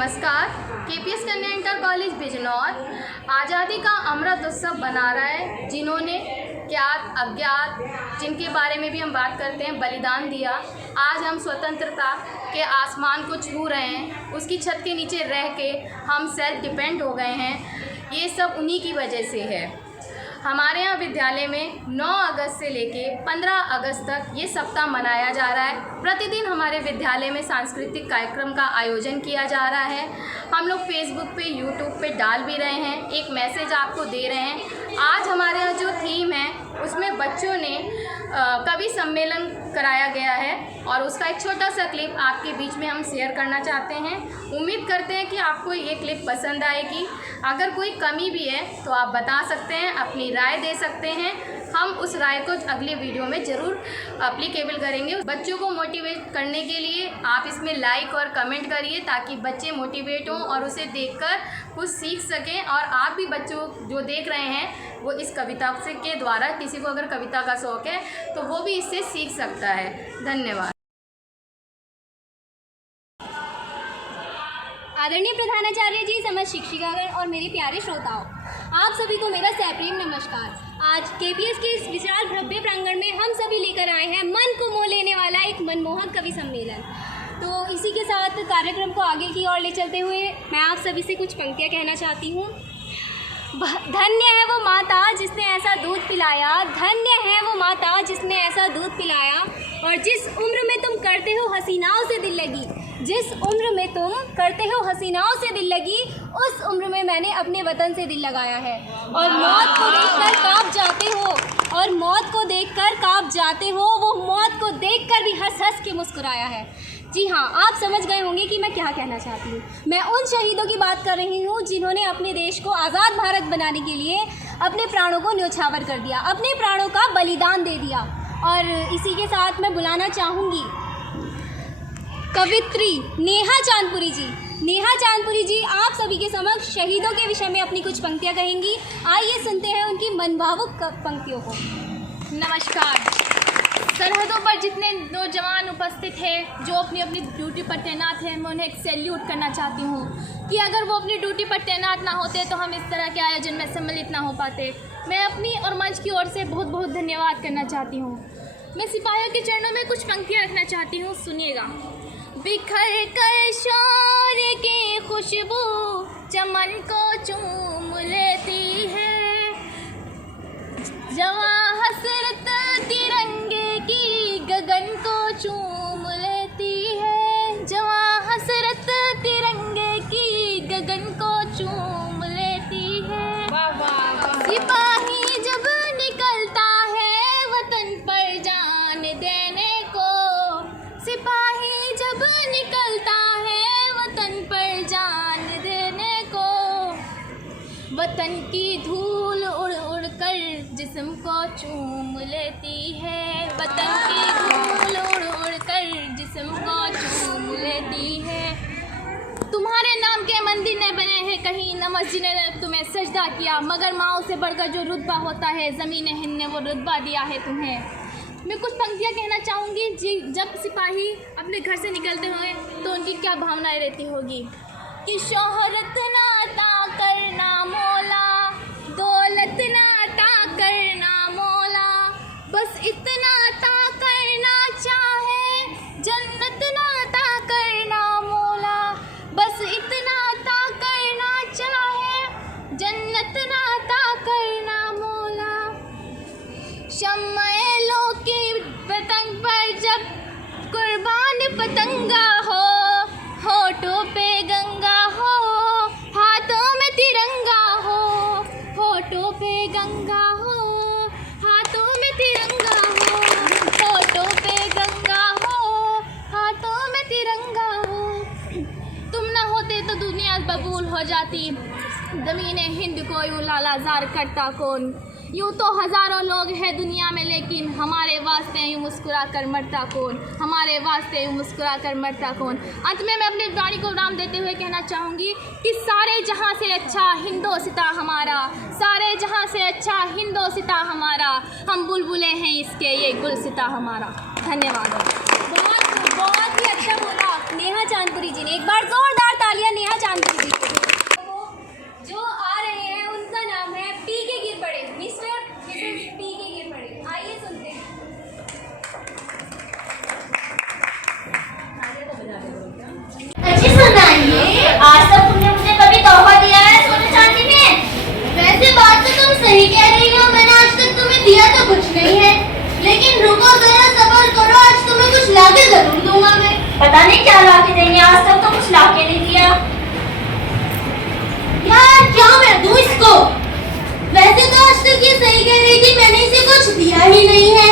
नमस्कार। केपीएस कन्या inter college Bijnor आज़ादी का अमृत उत्सव मना रहा है। जिन्होंने ज्ञात अज्ञात जिनके बारे में भी हम बात करते हैं बलिदान दिया, आज हम स्वतंत्रता के आसमान को छू रहे हैं, उसकी छत के नीचे रह के हम सेल्फ डिपेंड हो गए हैं। ये सब उन्हीं की वजह से है। हमारे यहाँ विद्यालय में 9 अगस्त से लेके 15 अगस्त तक ये सप्ताह मनाया जा रहा है। प्रतिदिन हमारे विद्यालय में सांस्कृतिक कार्यक्रम का आयोजन किया जा रहा है। हम लोग फेसबुक पे, यूट्यूब पे डाल भी रहे हैं, एक मैसेज आपको दे रहे हैं। आज हमारे यहाँ जो थीम है उसमें बच्चों ने कवि सम्मेलन कराया गया है और उसका एक छोटा सा क्लिप आपके बीच में हम शेयर करना चाहते हैं। उम्मीद करते हैं कि आपको ये क्लिप पसंद आएगी। अगर कोई कमी भी है तो आप बता सकते हैं, अपनी राय दे सकते हैं। हम उस राय को अगले वीडियो में ज़रूर अप्लीकेबल करेंगे। बच्चों को मोटिवेट करने के लिए आप इसमें लाइक और कमेंट करिए ताकि बच्चे मोटिवेट हों और उसे देखकर कुछ सीख सकें। और आप भी बच्चों जो देख रहे हैं वो इस कविता से के द्वारा, किसी को अगर कविता का शौक़ है तो वो भी इससे सीख सकता है। धन्यवाद। आदरणीय प्रधानाचार्य जी, समस्त शिक्षिकागण और मेरे प्यारे श्रोताओं, आप सभी को मेरा सप्रेम नमस्कार। आज केपीएस के इस विशाल भव्य प्रांगण में हम सभी लेकर आए हैं मन को मोह लेने वाला एक मनमोहक कवि सम्मेलन। तो इसी के साथ कार्यक्रम को आगे की ओर ले चलते हुए मैं आप सभी से कुछ पंक्तियाँ कहना चाहती हूँ। धन्य है वो माता जिसने ऐसा दूध पिलाया, धन्य है वो माता जिसने ऐसा दूध पिलाया। और जिस उम्र में तुम करते हो हसीनाओं से दिल लगी, जिस उम्र में तुम करते हो हसीनाओं से दिल लगी, उस उम्र में मैंने अपने वतन से दिल लगाया है। और मौत को देखकर काँप जाते हो, और मौत को देखकर काँप जाते हो, वो मौत को देखकर भी हंस हंस के मुस्कुराया है। जी हाँ, आप समझ गए होंगे कि मैं क्या कहना चाहती हूँ। मैं उन शहीदों की बात कर रही हूँ जिन्होंने अपने देश को आज़ाद भारत बनाने के लिए अपने प्राणों को न्योछावर कर दिया, अपने प्राणों का बलिदान दे दिया। और इसी के साथ मैं बुलाना चाहूँगी कवित्री नेहा चांदपुरी जी। नेहा चांदपुरी जी आप सभी के समक्ष शहीदों के विषय में अपनी कुछ पंक्तियाँ कहेंगी। आइए सुनते हैं उनकी मनभावुक पंक्तियों को। नमस्कार। सरहदों पर जितने नौजवान उपस्थित हैं जो अपनी अपनी ड्यूटी पर तैनात हैं, मैं उन्हें एक सैल्यूट करना चाहती हूँ कि अगर वो अपनी ड्यूटी पर तैनात ना होते तो हम इस तरह के आयोजन में सम्मिलित ना हो पाते। मैं अपनी और मंच की ओर से बहुत बहुत धन्यवाद करना चाहती हूँ। मैं सिपाहियों के चरणों में कुछ पंक्तियाँ रखना चाहती हूँ, सुनिएगा। बिखर कर शौर्य की खुशबू चमन को चूम लेती है, जवां हसरत तिरंगे की गगन को चूम लेती है, जवां हसरत तिरंगे की गगन को चूम लेती है। सिपाही जब निकलता है वतन पर जान देने को, सिपाही जब निकलता है वतन पर जान देने को, वतन की धूल उड़ उड़ कर जिस्म को चूम लेती है, वतन की धूल उड़ उड़ कर जिस्म को चूम लेती है। तुम्हारे नाम के मंदिर न बने हैं कहीं, न मस्जिद ने तुम्हें सजदा किया, मगर माओ से बढ़कर जो रुतबा होता है ज़मीन हिंद ने वो रुतबा दिया है तुम्हें। मैं कुछ पंक्तियाँ कहना चाहूँगी जी। जब सिपाही अपने घर से निकलते हुए तो उनकी क्या भावनाएं रहती होगी कि शोहरत ना अता करना मौला, दौलत ना अता करना मौला, बस इतना अता करना चाहे, जन्नत ना अता करना मौला, बस इतना अता करना चाहे, जन्नत ना अता करना मौला। शम्मे लो की पतंग पर जब कुर्बान पतंगा हो, होठों पे गंगा हो, हाथों में तिरंगा हो, होठों पे गंगा हो, हाथों में तिरंगा हो, होठों पे गंगा हो, हाथों में तिरंगा हो। तुम ना होते तो दुनिया बबूल हो जाती, ज़मीने हिंद को यूँ लालाजार करता कौन। यूँ तो हज़ारों लोग हैं दुनिया में, लेकिन हमारे वास्ते यूँ मुस्कुरा कर मरता कौन, हमारे वास्ते यूँ मुस्कुरा कर मरता कौन। अंत में मैं अपनी वाणी को विराम देते हुए कहना चाहूँगी कि सारे जहाँ से अच्छा हिंदोसिता हमारा, सारे जहाँ से अच्छा हिंदोसिता हमारा, हम बुलबुलें हैं इसके ये गुलसिता हमारा। धन्यवाद। बहुत बहुत ही अच्छा बोला नेहा चांदपुरी जी ने। एक बार जोरदार तालियां नेहा पता नहीं क्या ला के देंगे, आज तक तो कुछ ला के नहीं दिया। यार क्या मैं दूं इसको? वैसे तो आज तक ये सही कह रही थी, मैंने इसे कुछ दिया ही नहीं है।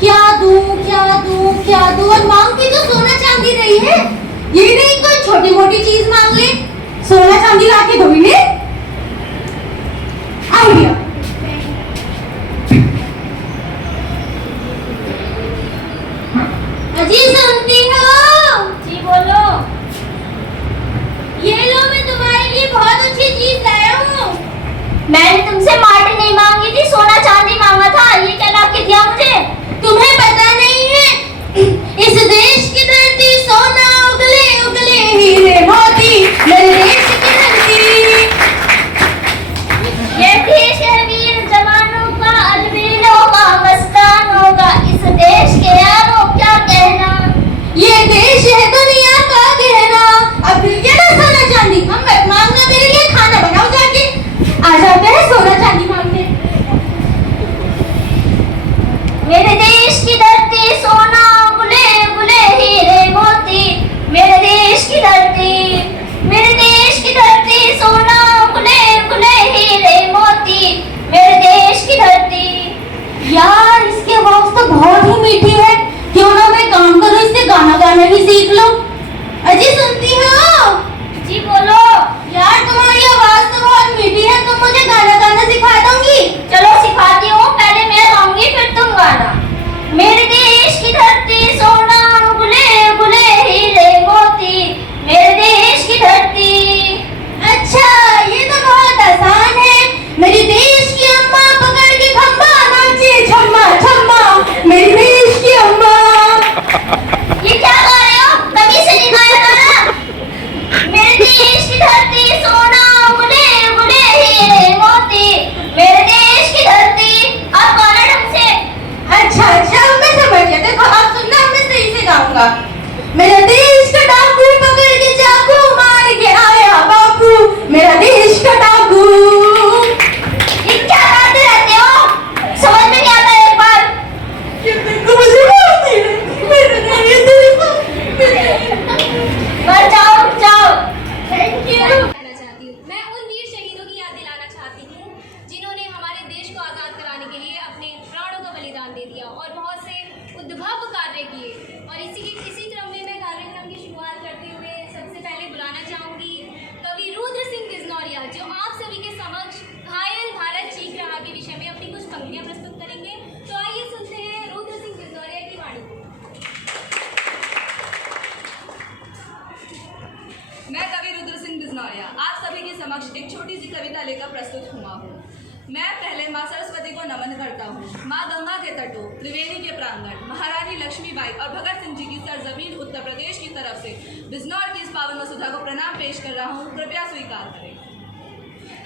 क्या दूं क्या दूं क्या दूं, और मांग भी तो सोना चांदी रही है, ये नहीं कोई छोटी मोटी चीज मांग ले। सोना चांदी ला के दो इन्हें। आइडिया। अजी सुनती हो? जी बोलो। ये लो, मैं तुम्हारे लिए बहुत अच्छी चीज लाया हूँ। मैंने तुमसे माटी नहीं मांगी थी, सोना चांदी मांगा था, ये क्या ला के दिया मुझे? तुम्हें पता नहीं है, इस देश की धरती सोना उगले उगले हीरे मोती, मेरे देश की धरती। ये देश है वीर जवानों का, अलवीरों का, मस्तानों का, इस देश के यारों क्या कहना। ये देश है दुनिया का गहना। अब क्या ना सोना चांदी, हम मत मांगना, मेरे लिए खाना बनाओ जाके। आ जाते हैं सोना चांदी मांगने। मेरे देश की धरती सोना उगले उगले हीरे मोती, मेरे देश की धरती, मेरे देश की धरती सोना उगले उगले हीरे मोती, मेरे देश की धरती। यार इसकी आवाज तो बहुत ही मीठी है, क्यों ना मैं काम करूं, इससे गाना गाना ही सीख लो। अजी सुनती हो? जी बोलो। यार तुम्हारी आवाज तो बहुत मीठी है, तुम मुझे गाना गाना सिखा दोगी? चलो सिखाती हूँ, पहले मैं गाऊंगी फिर तुम गाना। मेरे देश की धरती सोना उगले उगले हीरे मोती, मेरे देश की धरती। अच्छा ये तो बहुत आसान है। मेरे देश की अम्मा पकड़ के खम्बा नाचे छम्मा छम्मा, मेरे देश की अम्मा। ये क्या गा रहे हो? तभी से नहीं गाया गाना। मेरे देश की धरती सोना उगले उगले हीरे मोती, मेरे देश की धरती। अब गाना ढंग से। अच्छा अच्छा मैं समझ गया, देखो आप सुनना, मैं सही से गाऊंगा। मेरा देश का डाकू पकड़ के चाकू मार के आया बापू, मेरा देश का डाकू। ये क्या गाते रहते हो? समझ में नहीं आता एक बार? मर जाओ रुक जाओ। Thank you. कहना चाहती हूँ, मैं उन वीर शहीदों की याद दिलाना चाहती हूँ जिन्होंने हमारे देश को आज़ाद कराने के लिए अपने प्राणों का बलिदान दे दिया और बहुत से उद्भव कार्य किए। और इसी क्रम में मैं कार्यक्रम की शुरुआत करते हुए सबसे पहले बुलाना चाहूँगी कवि रुद्र सिंह बिजनौरिया, जो आप सभी के समक्ष घायल भारत चीख रहा के विषय में अपनी कुछ पंक्तियाँ प्रस्तुत करेंगे। तो आइए सुनते हैं रुद्र सिंह बिजनौरिया की वाणी को। मैं कवि रुद्र सिंह बिजनौरिया आप सभी के समक्ष एक छोटी सी कविता लेकर प्रस्तुत हुआ हूँ। मैं पहले माँ सरस्वती को नमन करता हूँ, माँ गंगा के तटों, त्रिवेणी के प्रांगण, महारानी लक्ष्मीबाई और भगत सिंह जी की सरजमीन उत्तर प्रदेश की तरफ से बिजनौर की इस पावन वसुधा को प्रणाम पेश कर रहा हूँ, कृपया स्वीकार करें।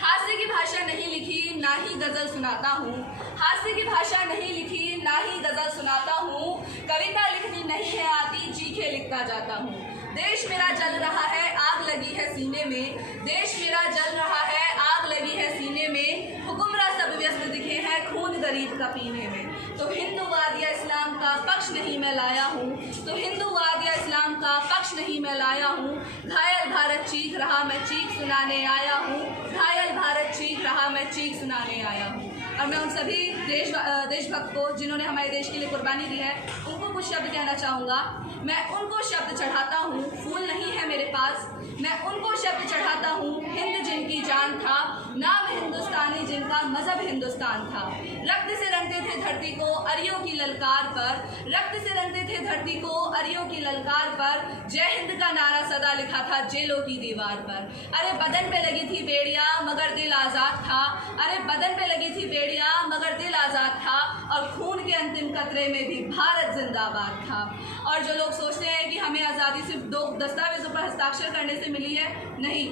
हास्य की भाषा नहीं लिखी ना ही गजल सुनाता हूँ, हास्य की भाषा नहीं लिखी ना ही गजल सुनाता हूँ, कविता लिखनी नहीं है आती, चीखे लिखता जाता हूँ। देश मेरा जल रहा है, आग लगी है सीने में, देश मेरा जल रहा है, आग लगी है सीने में, हुक्मरां सब व्यस्त दिखे हैं खून गरीब का पीने में। तो हिंदूवाद या इस्लाम का पक्ष नहीं मैं लाया हूँ, तो हिंदूवाद या इस्लाम का पक्ष नहीं मैं लाया हूँ, घायल भारत चीख रहा मैं चीख सुनाने आया हूँ, घायल भारत चीख रहा मैं चीख सुनाने आया हूँ। और मैं उन सभी देशभक्त को जिन्होंने हमारे देश के लिए कुर्बानी दी है, उनको कुछ शब्द कहना चाहूँगा। मैं उनको शब्द चढ़ाता हूँ, फूल नहीं है मेरे पास, मैं उनको शब्द चढ़ाता हूँ, हिंद जिनकी जान था, नाम हिंदुस्तानी जिनका मजहब हिंदुस्तान था। रक्त से रंगते थे धरती को अरियों की ललकार पर, रक्त से रंगते थे धरती को अरियों की ललकार पर, जय हिंद का नारा सदा लिखा था जेलों की दीवार पर। अरे बदन पे लगी थी बेड़ियाँ मगर दिल आज़ाद था, अरे बदन पे लगी थी बेड़ियाँ मगर दिल आज़ाद था, और खून के अंतिम कतरे में भी भारत जिंदाबाद था। और जो लोग सोचते हैं कि हमें आज़ादी सिर्फ 2 दस्तावेजों पर हस्ताक्षर करने से मिली है, नहीं,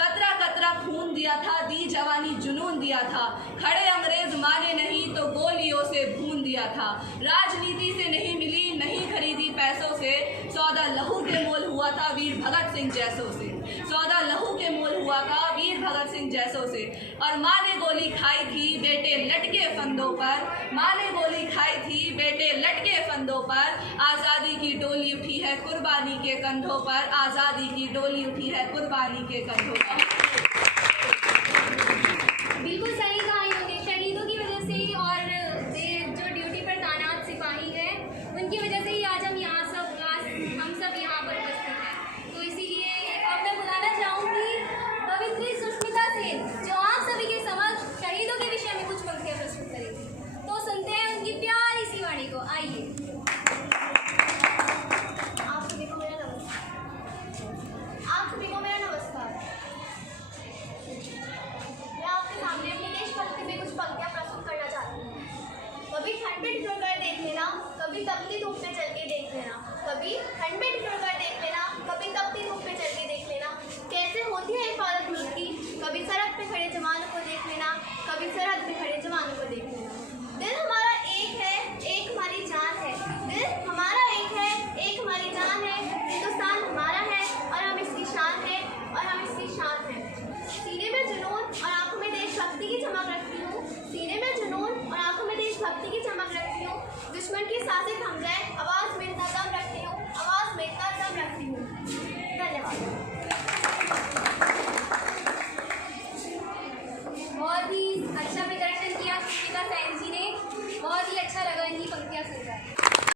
कतरा कतरा खून दिया था, दी जवानी जुनून दिया था, खड़े अंग्रेज माने नहीं तो गोलियों से भून दिया था। राजनीति से नहीं मिली, नहीं खरीदी पैसों से, सौदा लहू के मोल हुआ था वीर भगत सिंह जैसों से, सौदा लहू के मोल हुआ था वीर भगत सिंह सिंह जैसों से। और माँ ने गोली खाई थी बेटे लटके फंदों पर, माँ ने गोली खाई थी बेटे लटके फंदों पर, आज़ादी की डोली उठी है कुर्बानी के कंधों पर, आज़ादी की डोली उठी है कुर्बानी के कंधों पर। बिल्कुल सर